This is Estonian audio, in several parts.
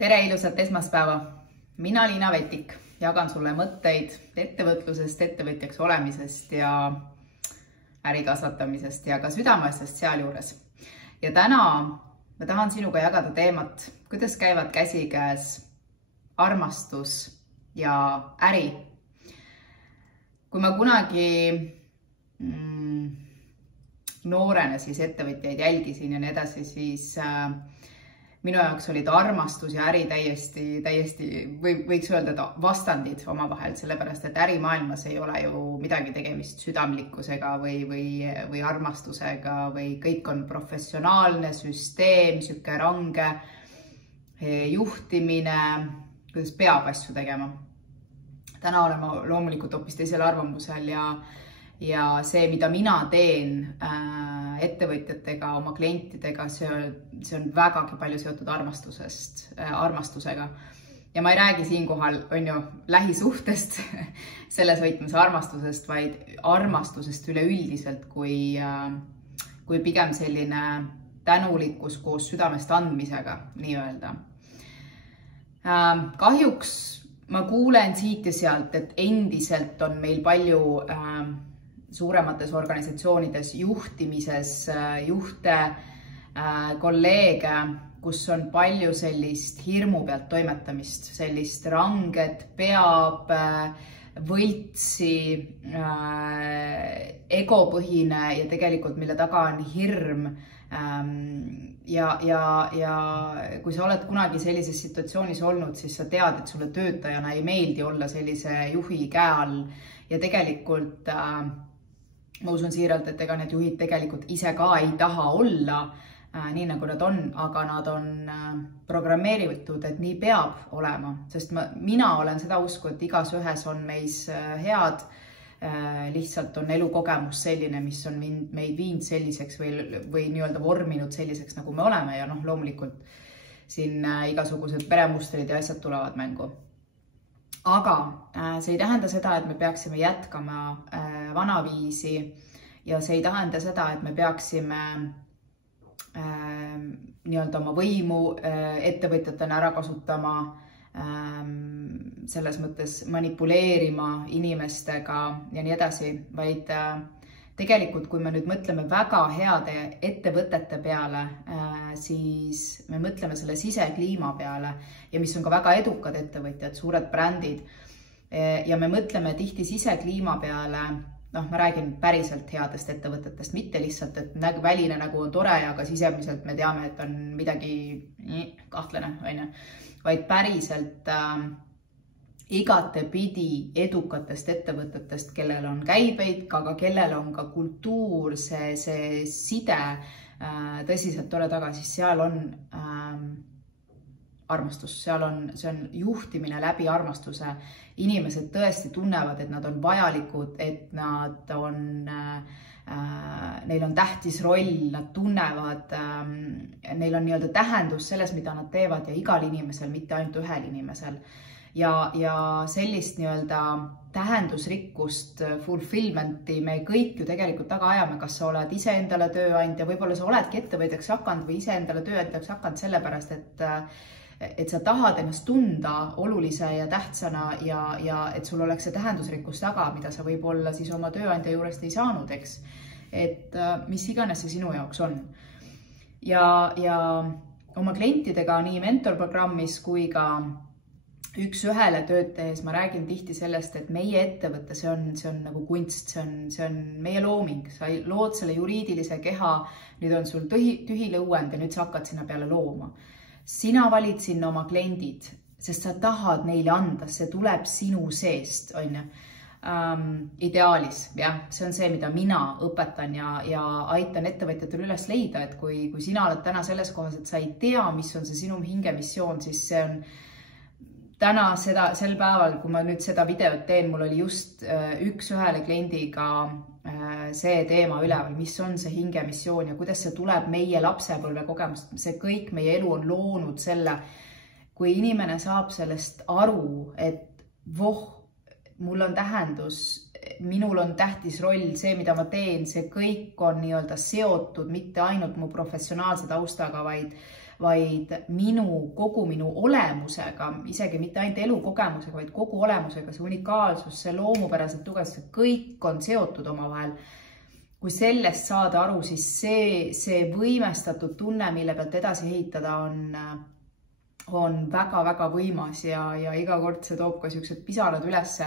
Tere ilusat esmaspäeva! Mina Liina Vetik jagan sulle mõtteid ettevõtlusest, ettevõtjaks olemisest ja äri kasvatamisest ja ka südameasjast sealjuures. Ja täna ma tahan sinuga jagada teemat, kuidas käivad käsikäes armastus ja äri. Kui ma kunagi noorena siis ettevõtjaid jälgisin ja nii edasi, siis minu jaoks olid armastus ja äri täiesti võiks öelda, et vastandid omavahel, sellepärast, et ärimaailmas ei ole ju midagi tegemist südamlikkusega või armastusega või kõik on professionaalne süsteem, siuke range juhtimine, kuidas peab asju tegema. Täna olen ma loomulikult hoopis teisel arvamusel ja see, mida mina teen ettevõtjatega, oma klientidega, see on vägagi palju seotud armastusega. Ja ma ei räägi siinkohal lähisuhtest, selles võtmes armastusest, vaid armastusest üleüldiselt kui pigem selline tänulikkus koos südamest andmisega, nii öelda. Kahjuks ma kuulen siit ja sealt, et endiselt on meil palju suuremates organisatsioonides juhtimises juhte, kolleege, kus on palju sellist hirmu pealt toimetamist, sellist ranget peab, võltsi, egopõhine ja tegelikult mille taga on hirm. Ja kui sa oled kunagi sellises situatsioonis olnud, siis sa tead, et sulle töötajana ei meeldi olla sellise juhi käe all ja tegelikult ma usun siiralt, et ega need juhid tegelikult ise ka ei taha olla nii nagu nad on, aga nad on programmeeritud, et nii peab olema, sest mina olen seda usku, et igas ühes on meis head, lihtsalt on elukogemus selline, mis on meid viinud selliseks või nii-öelda vorminud selliseks, nagu me oleme ja loomulikult siin igasugused peremustrid ja asjad tulevad mängu. Aga see ei tähenda seda, et me peaksime jätkama vanaviisi ja see ei tähenda seda, et me peaksime nii-öelda oma võimu ettevõtjatena ära kasutama, selles mõttes manipuleerima inimestega ja nii edasi, vaid tegelikult, kui me nüüd mõtleme väga heade ettevõtete peale, siis me mõtleme selle sisekliima peale ja mis on ka väga edukad ettevõtjad, suured brändid ja me mõtleme tihti sisekliima peale, ma räägin päriselt headest ettevõtetest, mitte lihtsalt, et väline nägu on tore, aga sisemiselt me teame, et on midagi kahtlane, vaid päriselt igatepidi edukatest ettevõtetest, kellel on käibeid, aga kellel on ka kultuur, see side tõsiselt tore taga, siis seal on armastus, see on juhtimine läbi armastuse. Inimesed tõesti tunnevad, et nad on vajalikud, et neil on tähtis roll, nad tunnevad, neil on nii-öelda tähendus selles, mida nad teevad ja igal inimesel, mitte ainult ühel inimesel. Ja sellist nii-öelda tähendusrikkust, fulfillmenti me kõik ju tegelikult taga ajame, kas sa oled ise endale tööandja, võib-olla sa oledki ettevõtjaks hakanud või ise endale tööandjaks hakanud sellepärast, et sa tahad ennast tunda olulise ja tähtsana ja et sul oleks see tähendusrikkus taga, mida sa võib-olla siis oma tööandja juurest ei saanud, eks. Et mis iganes see sinu jaoks on. Ja oma klientidega nii mentorprogrammis kui ka üks ühele tööd tehes ma räägin tihti sellest, et meie ettevõte, see on nagu kunst, see on meie looming. Sa lood selle juriidilise keha, nüüd on sul tühi lõuend ja nüüd sa hakkad sinna peale looma. Sina valid sinna oma kliendid, sest sa tahad neile anda, see tuleb sinu seest, ideaalis. Jah, see on see, mida mina õpetan ja aitan ettevõtjatel üles leida, et kui sina oled täna selles kohas, et sa ei tea, mis on see sinu hingemissioon, siis see on täna sel päeval, kui ma nüüd seda videot teen, mul oli just üks ühele kliendiga see teema üleval, mis on see hingemissioon ja kuidas see tuleb meie lapsepõlve kogemust. See kõik meie elu on loonud selle, kui inimene saab sellest aru, et mul on tähendus, minul on tähtis roll, see, mida ma teen, see kõik on nii-öelda seotud mitte ainult mu professionaalse taustaga, vaid kogu minu olemusega, isegi mitte ainult elukogemusega, vaid kogu olemusega, see unikaalsus, see loomupärased tugevused, kõik on seotud omavahel. Kui sellest saada aru, siis see võimestatud tunne, mille pealt edasi ehitada, on väga-väga võimas ja iga kord see toob ka sellised pisarad ülesse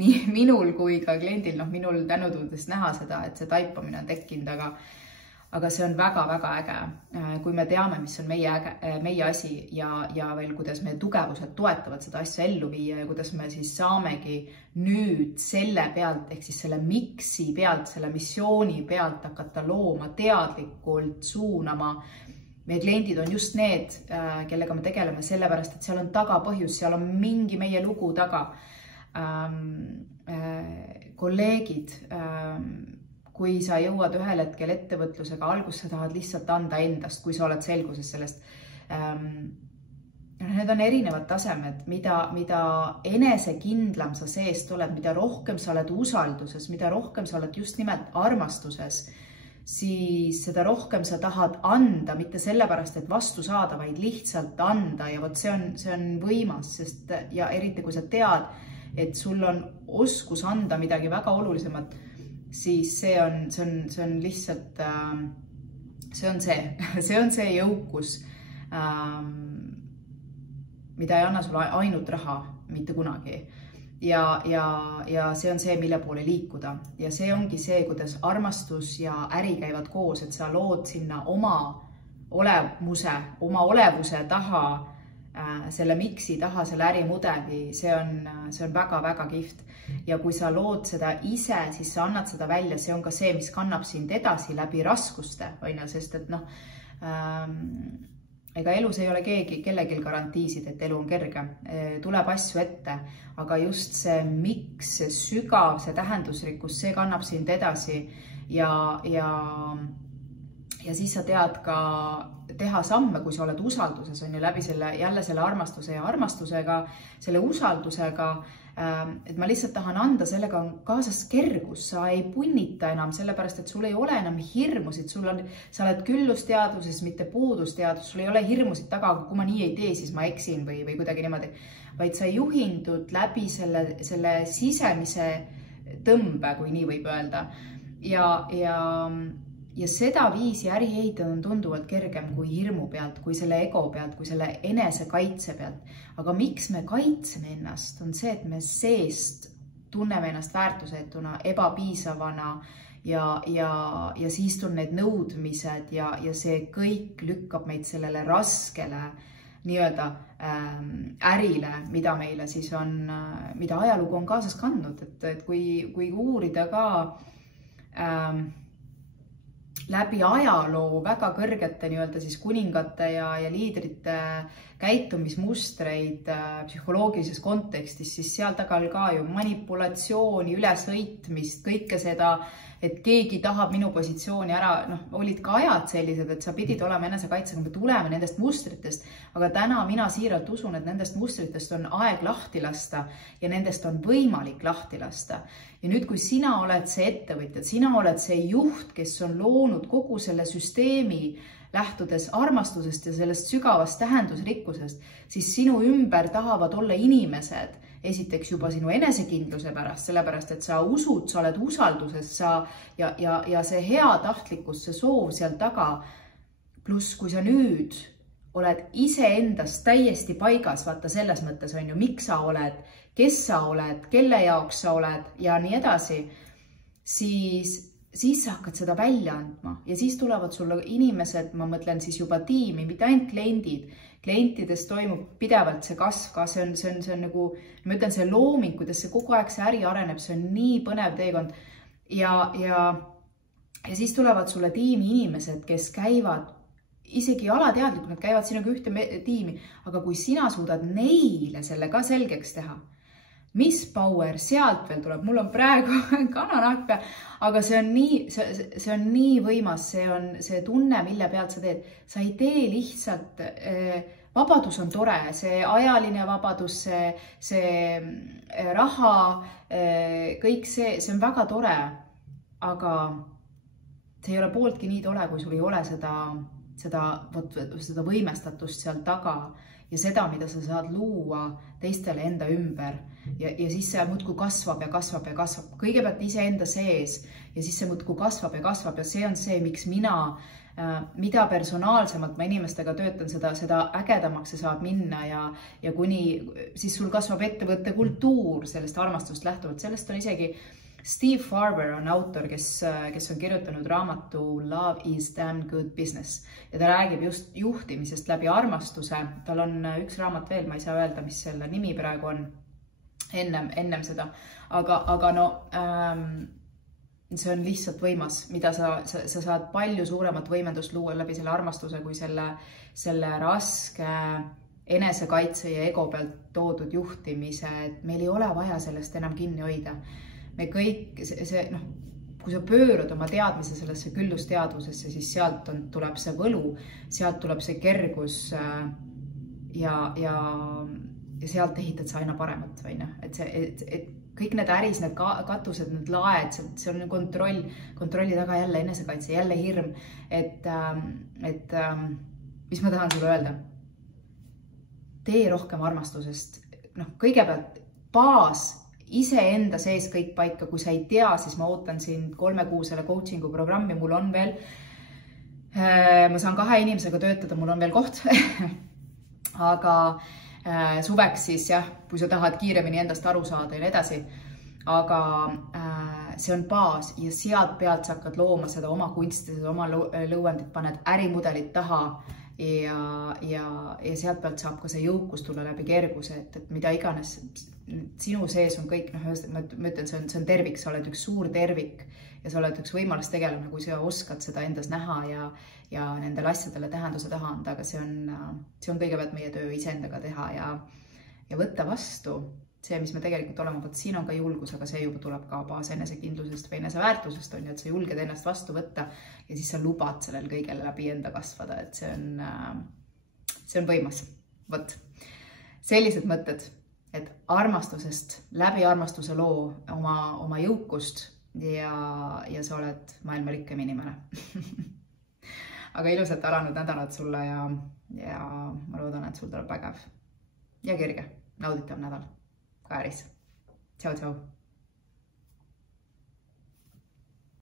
nii minul kui ka kliendil, minul tänutundest näha seda, et see taipamine on tekkinud, aga see on väga-väga äge, kui me teame, mis on meie asi ja veel, kuidas meie tugevused toetavad seda asja ellu viia ja kuidas me siis saamegi nüüd selle pealt, ehk siis selle miksi pealt, selle missiooni pealt hakata looma teadlikult, suunama. Meie kliendid on just need, kellega me tegeleme sellepärast, et seal on tagapõhjus, seal on mingi meie lugu taga. Kolleegid, kui sa jõuad ühel hetkel ettevõtlusega alguses, sa tahad lihtsalt anda endast, kui sa oled selguses sellest. Need on erinevad tasemed, mida enesekindlam sa seest oled, mida rohkem sa oled usalduses, mida rohkem sa oled just nimelt armastuses, siis seda rohkem sa tahad anda, mitte sellepärast, et vastu saada, vaid lihtsalt anda ja vot see on võimas, sest ja eriti kui sa tead, et sul on oskus anda midagi väga olulisemat, siis see on lihtsalt, see on see jõukus, mida ei anna sulle ainult raha, mitte kunagi. Ja see on see, mille poole liikuda. Ja see ongi see, kuidas armastus ja äri käivad koos, et sa lood sinna oma olevuse taha, selle miksi taha, selle ärimudeli, see on väga-väga kihvt. Ja kui sa lood seda ise, siis sa annad seda välja, see on ka see, mis kannab sind edasi läbi raskuste, sest et ega elus ei ole kellelgi garantiisid, et elu on kerge. Tuleb asju ette, aga just see miks, see sügav, see tähendusrikkus, see kannab sind edasi ja siis sa tead ka teha samme, kui sa oled usalduses, on ju läbi jälle selle armastuse ja armastusega, selle usaldusega, et ma lihtsalt tahan anda, sellega on kaasas kergus, sa ei punnita enam, sellepärast, et sul ei ole enam hirmusid, sa oled küllusteadvuses, mitte puudusteadvus, sul ei ole hirmusid taga, kui ma nii ei tee, siis ma eksin või kuidagi niimoodi, vaid sa juhindud läbi selle sisemise tõmbe, kui nii võib öelda. Ja seda viisi äri ehitada on tunduvalt kergem kui hirmu pealt, kui selle ego pealt, kui selle enesekaitse pealt. Aga miks me kaitseme ennast, on see, et me seest tunneme ennast väärtusetuna, ebapiisavana ja siis on need nõudmised ja see kõik lükkab meid sellele raskele nii-öelda ärile, mida meile siis on, mida ajalugu on kaasas kandnud, et kui uurida ka läbi ajaloo väga kõrgete nii-öelda siis kuningate ja liidrite käitumismustreid psühholoogilises kontekstis, siis seal taga ka ju manipulatsiooni, ülesõitmist, kõike seda, et keegi tahab minu positsiooni ära, olid ka ajad sellised, et sa pidid olema enesekaitsega, me tuleme nendest mustritest, aga täna mina siiralt usun, et nendest mustritest on aeg lahti lasta ja nendest on võimalik lahti lasta. Ja nüüd, kui sina oled see ettevõtjad, sina oled see juht, kes on loonud kogu selle süsteemi lähtudes armastusest ja sellest sügavast tähendusrikkusest, siis sinu ümber tahavad olla inimesed, esiteks juba sinu enesekindluse pärast, sellepärast, et sa usud, sa oled usalduses ja see hea tahtlikkus, see soov seal taga, pluss kui sa nüüd oled iseendast täiesti paigas, vaata selles mõttes on ju, miks sa oled, kes sa oled, kelle jaoks sa oled ja nii edasi, siis sa hakkad seda välja andma ja siis tulevad sulle inimesed, ma mõtlen siis juba tiimi, mitte ainult kliendid. Klientidest toimub pidevalt see kasv, see on nagu, ma ütlen, see looming, kuidas see kogu aeg see äri areneb, see on nii põnev teekond ja siis tulevad sulle tiimi inimesed, kes käivad isegi alateadlikult, nad käivad sinuga ühte tiimi, aga kui sina suudad neile selle ka selgeks teha, mis power sealt veel tuleb, mul on praegu kananahk pea, aga see on nii võimas, see on see tunne, mille pealt sa teed. Sa ei tee lihtsalt, vabadus on tore, see ajaline vabadus, see raha, kõik see on väga tore, aga see ei ole pooltki nii tore, kui sul ei ole seda võimestatust seal taga ja seda, mida sa saad luua teistele enda ümber ja siis see muudkui kasvab ja kasvab ja kasvab. Kõigepealt iseenda sees ja siis see muudkui kasvab ja see on see, miks mida personaalsemalt ma inimestega töötan, seda ägedamaks see saab minna ja kuni siis sul kasvab ettevõtte kultuur sellest armastust lähtuvalt. Sellest on isegi Steve Farber on autor, kes on kirjutanud raamatu Love is damn good business ja ta räägib just juhtimisest läbi armastuse. Tal on üks raamat veel, ma ei saa öelda, mis selle nimi praegu on ennem seda, aga no see on lihtsalt võimas, mida sa saad palju suuremat võimendust luua läbi selle armastuse kui selle raske enesekaitse ja ego pealt toodud juhtimise, et meil ei ole vaja sellest enam kinni hoida. Me kõik, kui sa pöörud oma teadmise sellesse küllusteadvusesse, siis sealt tuleb see võlu, sealt tuleb see kergus ja sealt ehitad sa aina paremat. Et kõik need äris, need katused, need laed, see on kontrolli taga jälle enesekaitse, jälle hirm. Et mis ma tahan sulle öelda? Tee rohkem armastusest. Kõigepealt baas, iseenda sees kõik paika, kui sa ei tea, siis ma ootan siin 3-kuusele coachingu programmi, mul on veel, ma saan 2 inimesega töötada, mul on veel koht, aga suveks siis jah, kui sa tahad kiiremini endast aru saada ja nii edasi, aga see on baas ja sealt pealt sa hakkad looma seda oma kunsti, seda oma lõuendit, paned ärimudelit taha ja sealt pealt saab ka see jõukus tulla läbi kerguse, et mida iganes sinu sees on kõik, ma ütlen, see on tervik, sa oled üks suur tervik ja sa oled üks võimalus tegelane, kui sa oskad seda endas näha ja nendele asjadele tähenduse taha anda, aga see on kõigepealt meie töö iseendaga teha ja võtta vastu see, mis me tegelikult oleme, võt siin on ka julgus, aga see juba tuleb ka baas enesekindlusest või eneseväärtusest, on ju, et sa julged ennast vastu võtta ja siis sa lubad sellel kõigele läbi enda kasvada, et see on võimas. Võt, sellised mõtted, et armastusest, läbi armastuse loo oma jõukust ja sa oled maailma rikkem inimene. Aga ilusat alanud nädalat sulle ja ma loodan, et sul tuleb vägev ja kerge, nauditav nädal ka äris. Tšau, tšau!